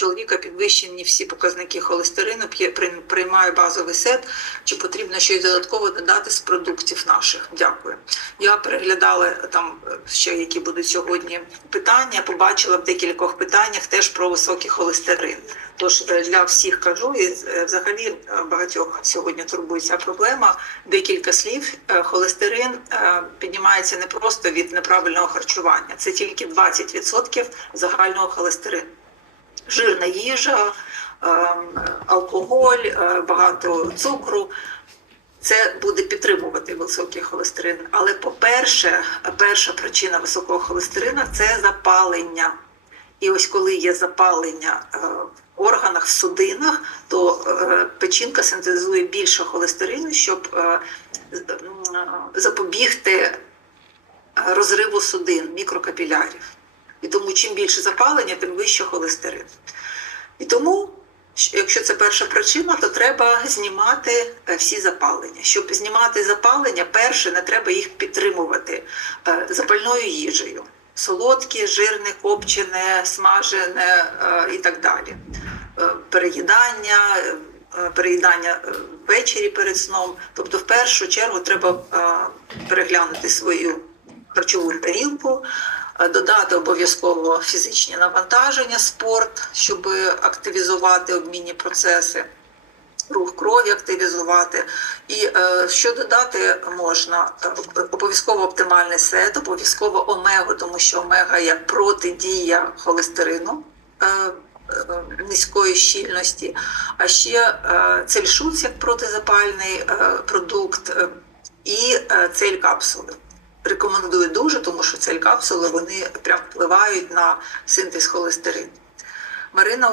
чоловіка підвищені всі показники холестерину, приймає базовий сет. Чи потрібно щось додатково додати з продуктів наших? Дякую. Я переглядала там е, ще які будуть сьогодні питання. Побачила в декількох питаннях теж про високий холестерин. Тож е, для всіх кажу, і е, взагалі е, багатьох сьогодні турбує ця проблема. Декілька слів. Е, Холестерин е, піднімається не просто від неправильного харчування, це тільки 20% загального холестерину. Жирна їжа, ем, алкоголь, е, багато цукру. Це буде підтримувати високий холестерин. Але, по-перше, перша причина високого холестерину це запалення. І ось коли є запалення е, в органах, в судинах, то е, печінка синтезує більше холестерину, щоб запобігти розриву судин, мікрокапілярів. І тому чим більше запалення, тим вище холестерин. І тому, якщо це перша причина, то треба знімати е, всі запалення. Щоб знімати запалення, перше не треба їх підтримувати е, запальною їжею. Солодке, жирне, копчене, смажене е, і так далі. Переїдання, переїдання ввечері перед сном. Тобто, в першу чергу треба переглянути свою харчову тарілку, додати обов'язково фізичні навантаження, спорт, щоб активізувати обмінні процеси, рух крові активізувати. І е, що додати можна? Е, Обов'язково оптимальний сет, обов'язково омегу, тому що омега як протидія холестерину. е, е, Низької щільності, а ще е, як протизапальний е, продукт е, і е, цель капсули. Рекомендую дуже, тому що цей капсули вони прям впливають на синтез холестерину. Марина